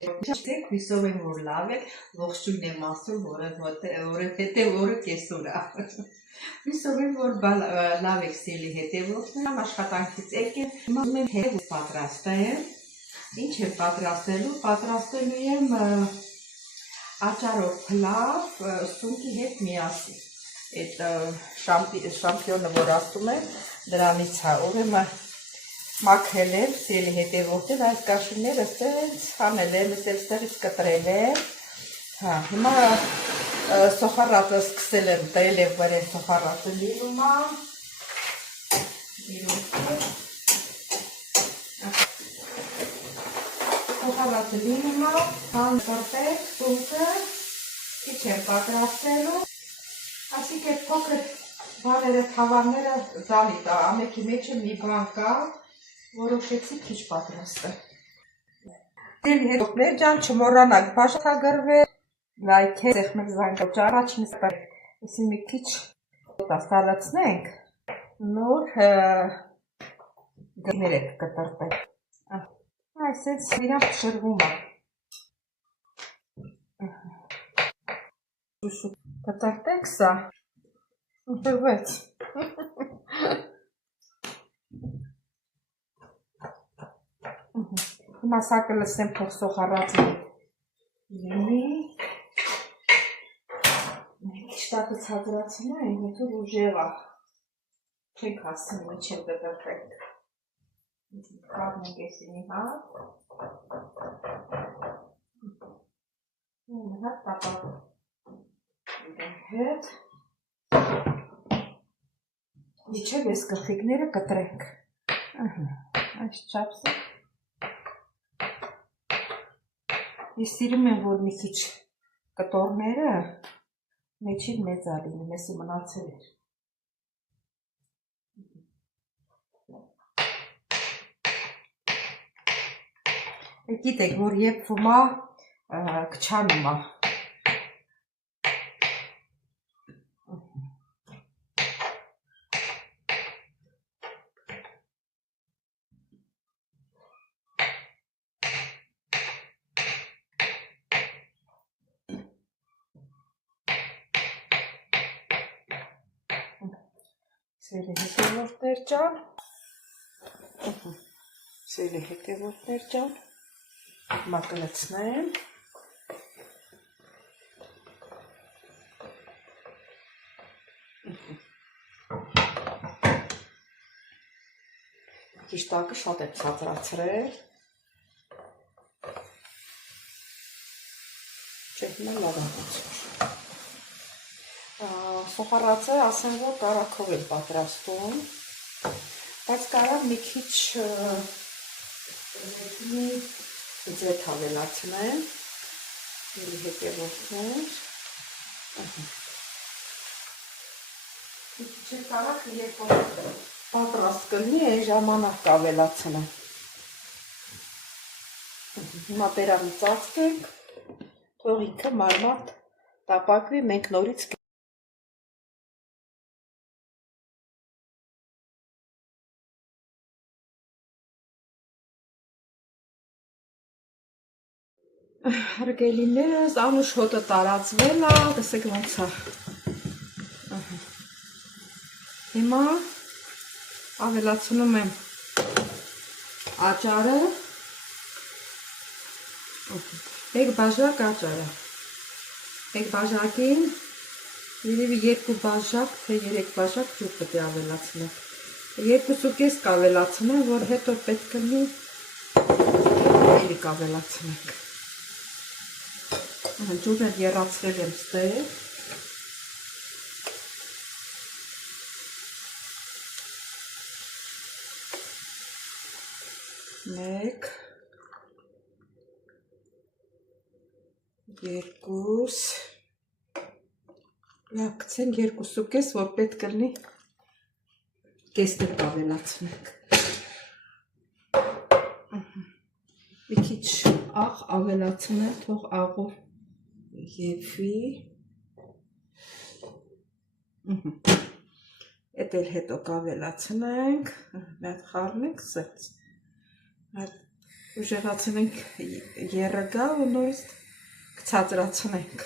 Չեք հույսով եմ որ լավ է, ողջույն եմ ասում, որովհետև օրը կեսօր է։ Հույսով եմ որ լավ եք սիրելի հետևորդներ, աշխատանքից եկել, ուզում եմ հետևը պատրաստեմ։ Ինչ եմ պատրաստելու։ Պատրաստելու եմ աճարով փլավ, սունկի հետ միասին։ Այդ շամպիոնը որ ասում եմ, դրանից է, ուրեմն մաքրել եմ, սիրելի հետևորդներ, այս կաշիները սենց հանել եմ, այստեղից կտրել եմ։ Հիմա սոխարատը սկսել եմ, դրել եմ վրան սոխարատը լինում է։ Սոխարատը լինում է, հան կրտեք, սունկը, քիչ եմ պատրաստելու։ Այսինքն փոքր բաները, թավարները ձալի տա, ամենքի մեջը մի բան կա, որոշեցի քիչ պատրաստել։ Հետողներ ջան, չմոռանաք բաժանագրվել, լայքել, սեղմել զանգակը, առաջին ստեղ, այսի մի քիչ ստացալացնենք, նոր գներ եք կտրտել։ Այսենց իրան փշրվում է։ Կտրտեք սա, ընտրվեց։ Հիմա սա կլսեմ թող սոխարածի լինի։ Քիչ տակը ցածրացնենք, հետո ուժեղ է։ Չենք հասցնում մինչև կտրտենք։ Կառնենք էսինի հատ։ Հատ տապակ հետ։ Միջև ես գլխիկները կտրենք։ Այս չափսը։ Ես սիրում եմ, որ մի քիչ կտորները մեջին մեծա լինի, մեսի մնացել էր։ Գիտեք, որ եփվում է, քչանում է։ Սիրելի հետևորդներ ջան, հիմա կլցնեմ։ Քիչ տակը շատ եմ ցածրացրել։ Չէ, հիմա լավ է։ Սոխարածը ասեմ, որ կարակով եմ պատրաստում, բայց կարող մի քիչ ձեթ ավելացնեմ, հետևորդներ, մի քիչ կարող երբ պատրաստ կլինի, այն ժամանակ կավելացնեմ։ Հիմա բերանը ծածկենք, թող ինքը մարմատ տապակվի, մենք նորից Հարգելիներս, անուշ հոտը տարածվել է, տեսեք ոնց է։ Հիմա ավելացնում եմ աճարը, մեկ բաժակ աճարը, մեկ բաժակին երևի 2 բաժակ, թե 3 բաժակ ջուր պետք է ավելացնեմ, 2.5 կավելացնեմ, որ հետո պետք է էլի կավելացնենք։ Ջուրը եռացրել եմ ստեղ։ Մեկ, երկուս, լավ գցենք 2.5, որ պետք է լինի կեսներ կավելացնենք։ Մի քիչ աղ ավելացնեմ, թող աղով եփվի։ Էդ հետո կավելացնենք, մի հատ խառնենք, սենց։ ուժեղացնենք երրագա ու նորից կցածրացնենք։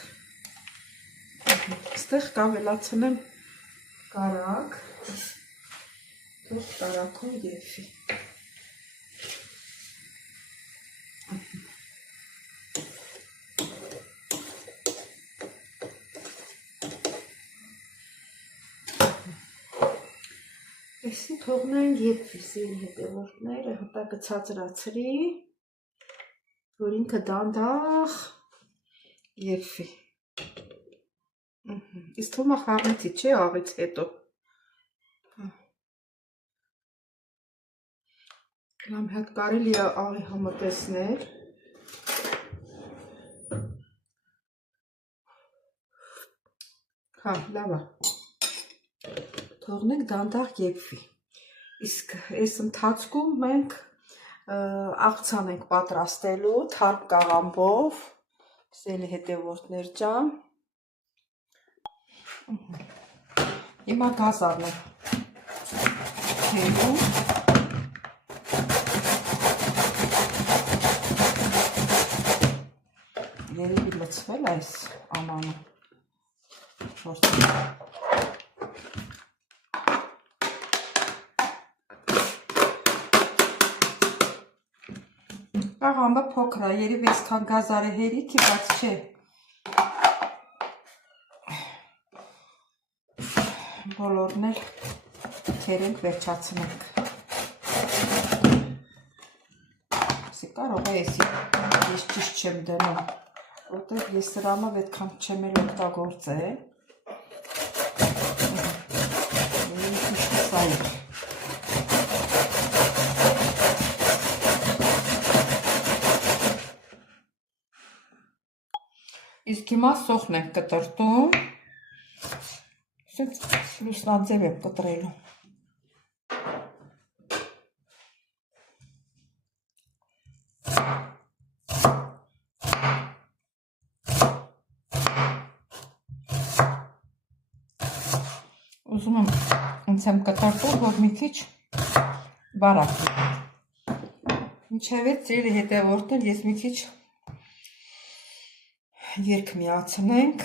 Ստեղ կավելացնեմ կարակ, թող կարակով եփի։ Այսի թողնենք եփի սիրելի հետևորդները, հտա կցածրացրի, որ ինքը դանդաղ եփի։ Իսկ թողնա խաղնեցի, չէ, աղից հետո։ Լամ հետ կարելի է աղի համտեսներ։ Հա, լավ է։ Թողնենք դանդաղ եփվի։ Իսկ այս ընթացքում մենք աղցան ենք պատրաստելու թարմ կաղամբով, սիրելի հետևորդներ ջան։ Հիմա գազ առնեմ թեյում։ Երևի լցվել այս ամանը։ Կաղամբը փոքր է, երևի այսքան գազ արի հերիքի, բայց չէ։ Բոլորն էլ թերենք վերջացնենք։ Ասի կարող է էսի, ես ճիշտ չեմ դնում, որտեղ ես սրանով այդքան չեմ էլ օգտագործել։ Իսկ հիմա սոխն ենք կտրտում, լուսնաձև եմ կտրելու։ Ուզում եմ ինձ եմ կտրտում, որ մի քիչ բարակ։ Ինչևէ ծիրի հետևորդներ ես մի քիչ երկ միացնենք։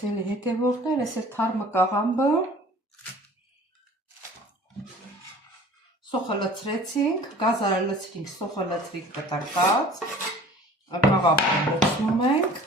Սիրելի հետևորդներ, այս է թարմը կաղամբը, սոխը լցրեցինք, գազարը լցրինք, սոխը լցրինք կտրկած, կաղամբը լցնում ենք,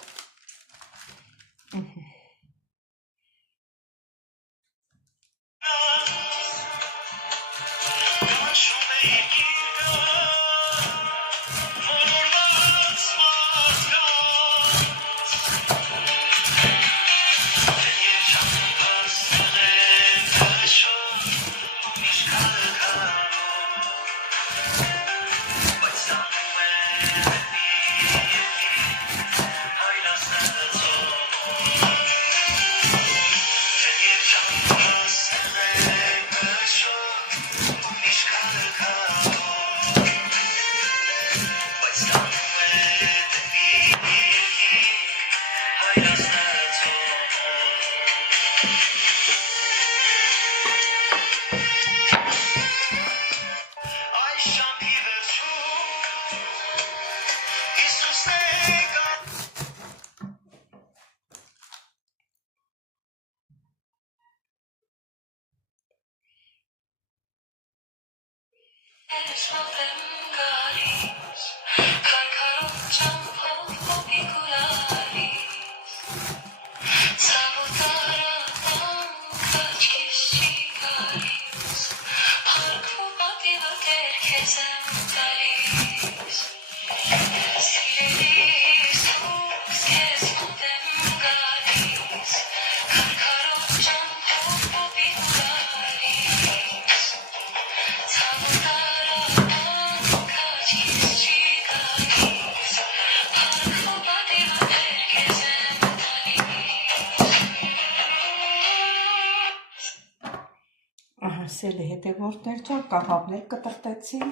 Սելի հետևորդներ ջան, կաղավներ կտրտեցին,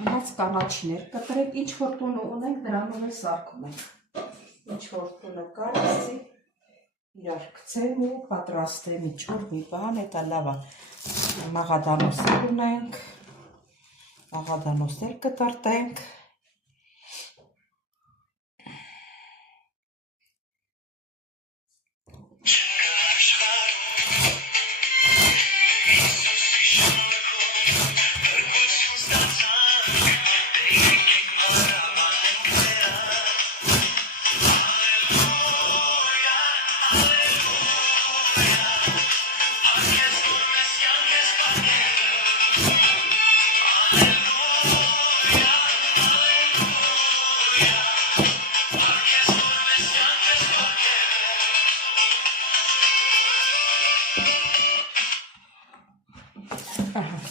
մնաց կանաչիներ կտրեք, ինչ որ տունը ունենք, նրանով էլ սարքում ենք, ինչ որ տունը կար, ասի իրար գցեմ ու պատրաստեմ, ինչ որ մի բան, էտա լավ է, մաղադանոսներ ունենք, մաղադանոսներ կտրտենք,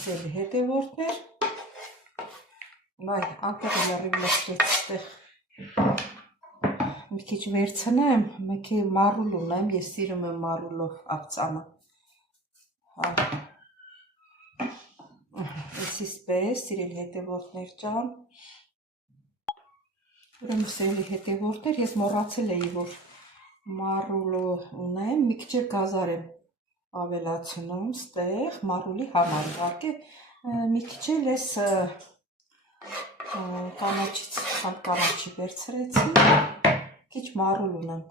Սելի հետևորդներ, վայ, անտեղ լարիվ լսվեց ստեղ, մի քիչ վերցնեմ, մեկի մարուլ ունեմ, ես սիրում եմ մարուլով աղծանը, եսիս պես, սիրել հետևորդներ ճան, ուրեմն սելի հետևորդներ, ես մոռացել էի, որ մարուլը ունեմ, մի քիչ գազար եմ ավելացնում ստեղ մարուլի համար, ուղղակի մի քիչ էլ ես կանաչից խանդ կանաչի վերցրեցի, քիչ մարուլ ունեմ,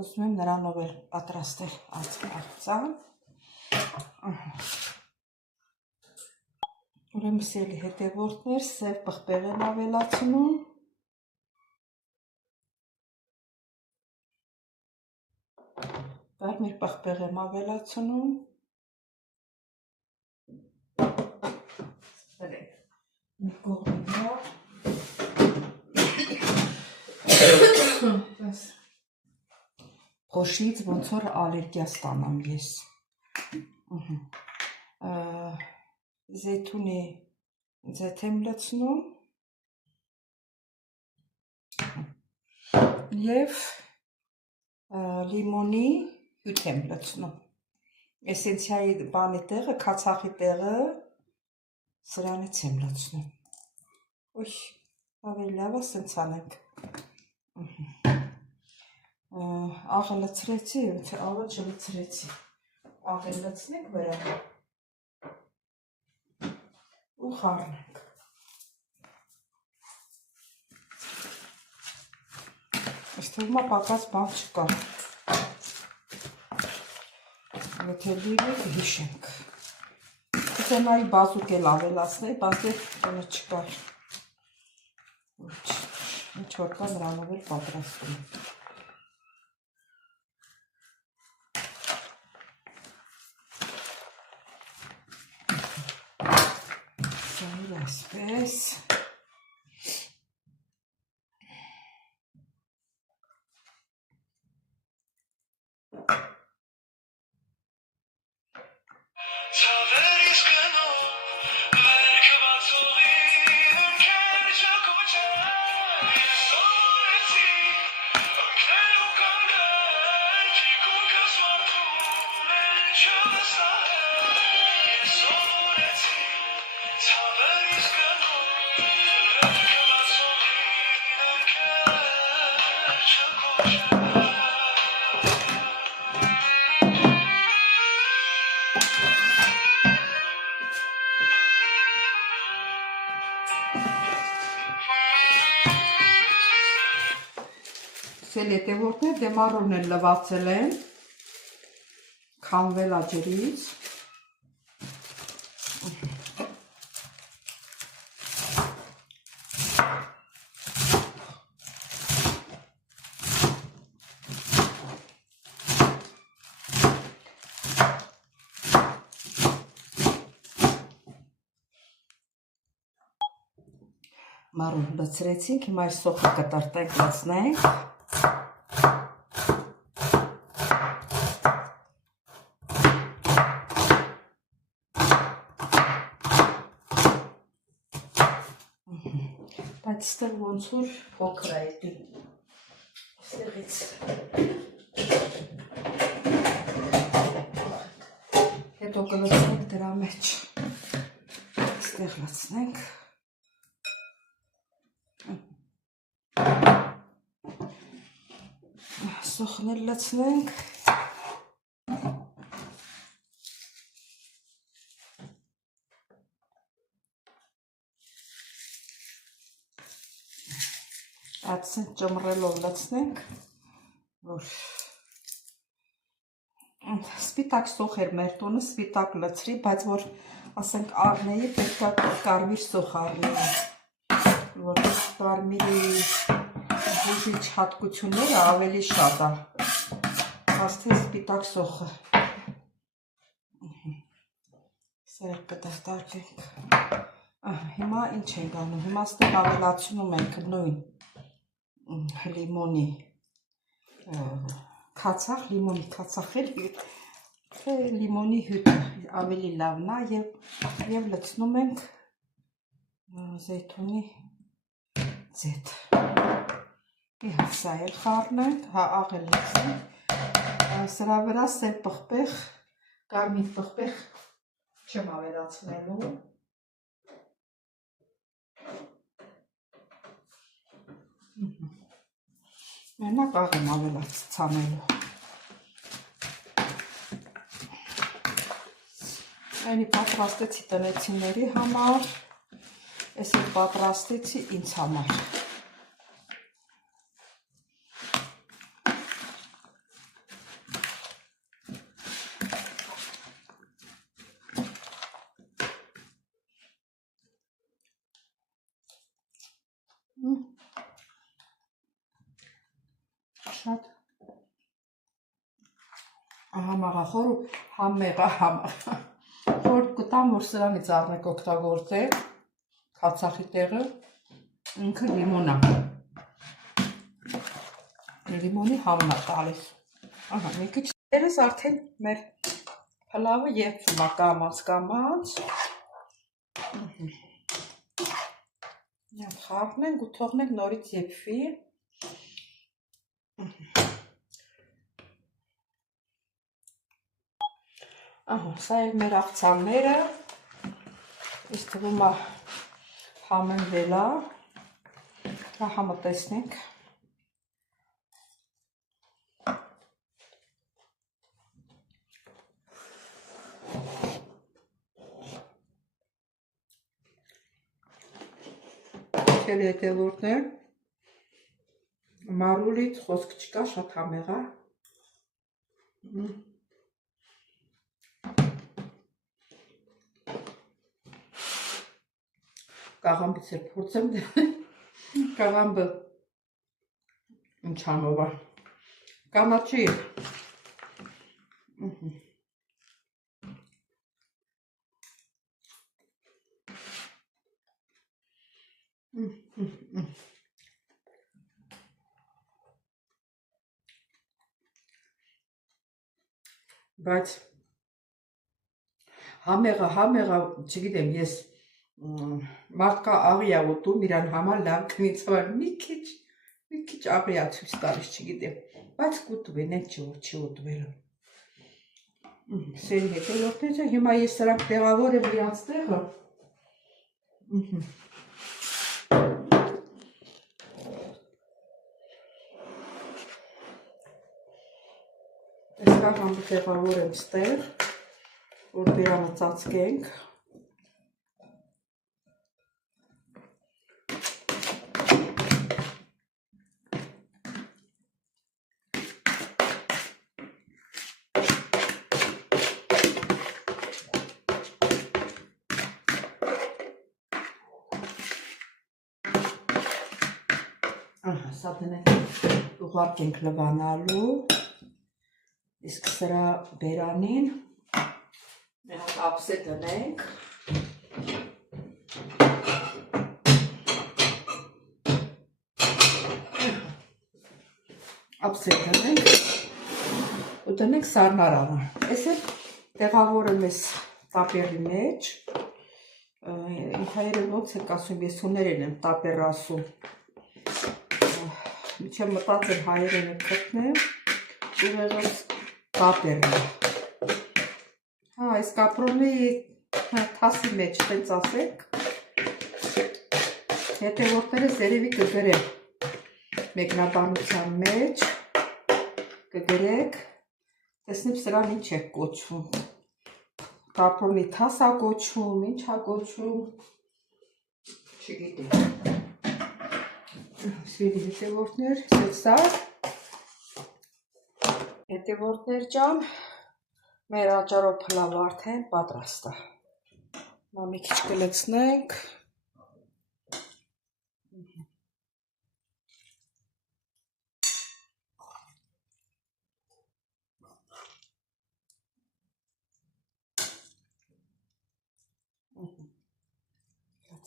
ուզում եմ նրանով էլ պատրաստել աղծան, ուրեմն սելի հետևորդներ, սև պղպեղ եմ ավելացնում, Կարմիր պղպեղ եմ ավելացնում, մի կողմի վրա, փոշից ոնց որ ալերգիա ստանամ ես, զեյթունի ձեթ եմ լցնում և լիմոնի հյութ եմ լցնում, էսենցիայի բանի տեղը, քացախի տեղը սրանից եմ լցնում, ույ, ավելի լավ է սենց անենք, աղը լցրեցի, թե աղը չլցրեցի, աղը լցնենք վրա ու խառնենք, Թվում է պակաս բան չկա, եթե լիվը հիշենք, կտենայի բազուկ էլ ավելացնեի, բայց տոնը չկար, ինչ որ կա նրանով էլ պատրաստում եմ, սայր այսպես, Սել հետևորդներ դեմարորն էլ լվացել են, քամվել աջերից, մարուն լցրեցինք, հիմա այս սոխը կտրտենք, լցնենք։ Բայց ստեղ ոնց որ փոքր է դի։ Ստեղից հետո կլցնենք դրա մեջ։ Ստեղ լցնենք։ Սոխն էլ լցնենք։ Այսինքն ճմռելով լցնենք, որ սպիտակ սոխ էր մեր տունը, սպիտակ լցրի, բայց որ ասենք առնեի, պետք է կարմիր սոխ առնեի, որ կարմիրի բուժիչ հատկությունները ավելի շատ է, հասթի սպիտակ սոխը։ Սա էլ կդարտարկենք։ Հիմա ինչ ենք անում, հիմա ստեղ ավելացնում ենք նույն լիմոնի քացախ, լիմոնի քացախ էլ լիմոնի հյութը ավելի լավն է և լցնում ենք զեյթունի ձեթ։ Սա էլ խառնենք, աղ էլ լցնենք, սրա վրա սև պղպեղ, կարմիր պղպեղ չեմ ավելացնելու։ Մենակ աղ եմ ավելացնելու։ Այնի պատրաստեցի տնեցիների համար, ես էլ պատրաստեցի ինձ համար։ Շատ համաղախոր ու համեղա խոր կտամ, որ սրանից առնեք օգտագործեք, քացախի տեղը, ինքը լիմոն է, լիմոնի համն է տալիս, մի քիչ դերս արդեն մեր փլավը եփվում է կամաց, խառնենք ու թողնենք նորից եփվի։ Սա էլ մեր աղցանները, իս թվում է համենվել է, համը տեսնենք։ Քել հետևորդներ, մարուլից խոսք չկա, շատ համեղ է։ Կաղամբից էլ փորձեմ, կաղամբը ինչ անով է, կանաչի է։ Բայց համեղը, չգիտեմ, ես մարդկա աղի է ուտում, իրան համար լավ կնից համար մի քիչ աղի է ցույց տալիս, չգիտեմ, բայց կուտվեն, այդ չի ուտվելու։ Սերի հետևորդները, հիմա ես սրանք տեղավորեմ իրանց տեղը։ Այս կաղամբը տեղավորեմ ստեղ, որ դրանը ծածկենք։ Սա դնենք ուղարկենք լվանալու, իսկ սրա բերանին մի հատ ափսե դնենք, հապսել դնենք ու դնենք սառնարանը։ Ես էլ տեղավորում ես տապերի մեջ, հայերը ոնց եք ասում, ես հուներեն եմ տապեր ասում, միջև մտածել հայերենը գտնեմ, ուղեղս տապերն է։ Հա, այս կապրոնի թասի մեջ, տենց ասենք, հետևորդներս երևի կգրեմ մեկնաբանության մեջ, կգրեք, տեսնեմ սրան ինչ է կոչվում, կապրոնի թասա կոչվում, ինչ է կոչվում, չգիտեմ, սիրելի հետևորդներ, սա, հետևորդներ ջան, մեր աճարով փլավ արդեն պատրաստ է, մի քիչ կլցնենք,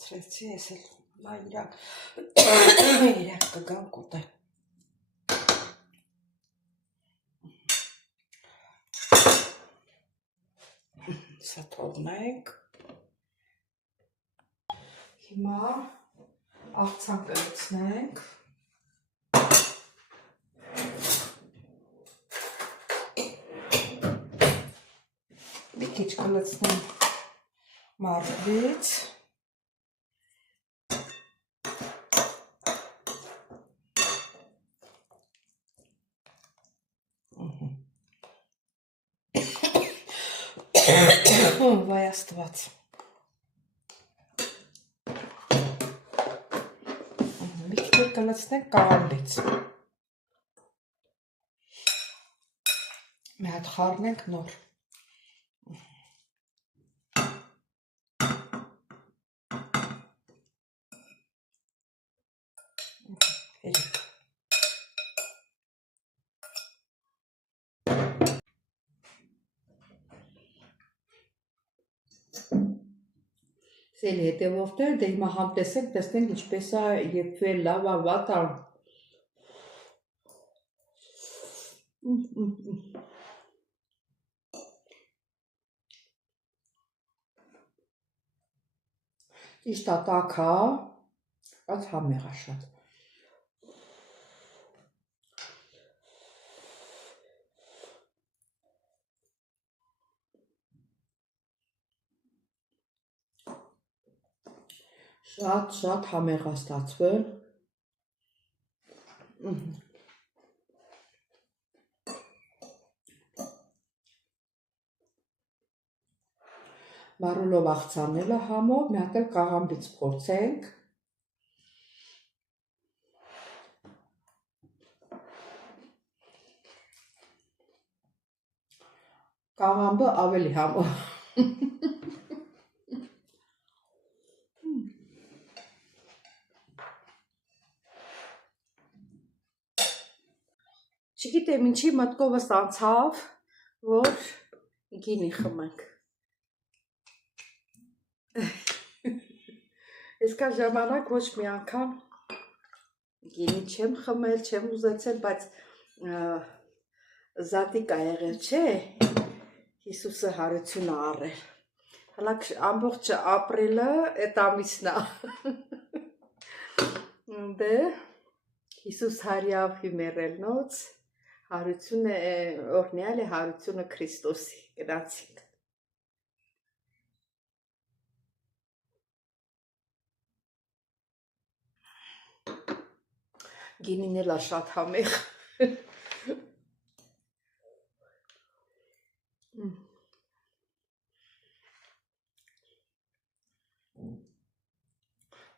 Լացրեցի, ես էլ իրանք կգան կուտեն։ Սա թողնենք։ Հիմա աղցան կլցնենք։ Մի քիչ կլցնենք մорկվից։ Վայ աստված։ Մի քիչ կլցնենք կաղամբից։ Մի հատ խառնենք նոր։ Սելի հետևորդներ, դե հիմա համտեսենք, տեսնենք ինչպես է եփվել, լավ է, վատ է։ Ճիշտ է, տաք է, բայց համեղ է շատ։ Շատ համեղ է ստացվել։ Մարուլով աղցանելը համով, մի հատ էլ կաղամբից փորձենք։ Կաղամբը ավելի համով։ Չգիտեմ ինչի մտքովս անցավ, որ գինի խմենք։ Այսքան ժամանակ ոչ մի անգամ գինի չեմ խմել, չեմ ուզեցել, բայց զատիկ ա եղել, չէ, Հիսուսը հարություն ա առել։ Հլա ամբողջ ապրելը էտ ամիսն ա։ Դե, Հիսուս հարյավ հիմերելնոց, հարություն է, օրնյալ է հարությունը Քրիստոսի, գնացինք։ Գինին էլ է շատ համեղ։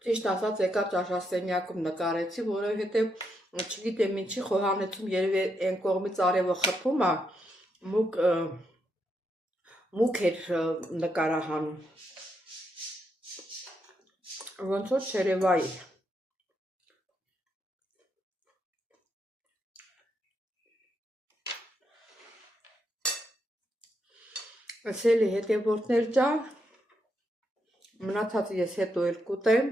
Ճիշտ ասած եկա ճաշասենյակում նկարեցի, որովհետև չգիտեմ ինչի խոհանոցում երևի այն կողմից արևը խփում է, մուկ էր նկարահանում։ Ոնց որ չերևայի։ Սելի հետևորդներ ջան, մնացածը ես հետո էլ կուտեմ։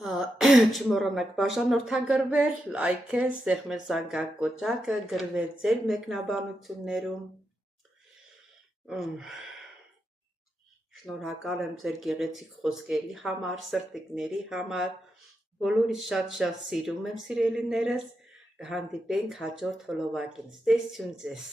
Չմոռանաք բաժանորդագրվել, լայքել, սեղմել զանգակ կոճակը, գրվել ձեր մեկնաբանություններում։ Շնորհակալ եմ ձեր գեղեցիկ խոսքերի համար, սրտիկների համար, բոլորից շատ-շատ սիրում եմ սիրելիներս, կհանդիպենք հաջորդ հոլովակին, ստեսություն ձեզ։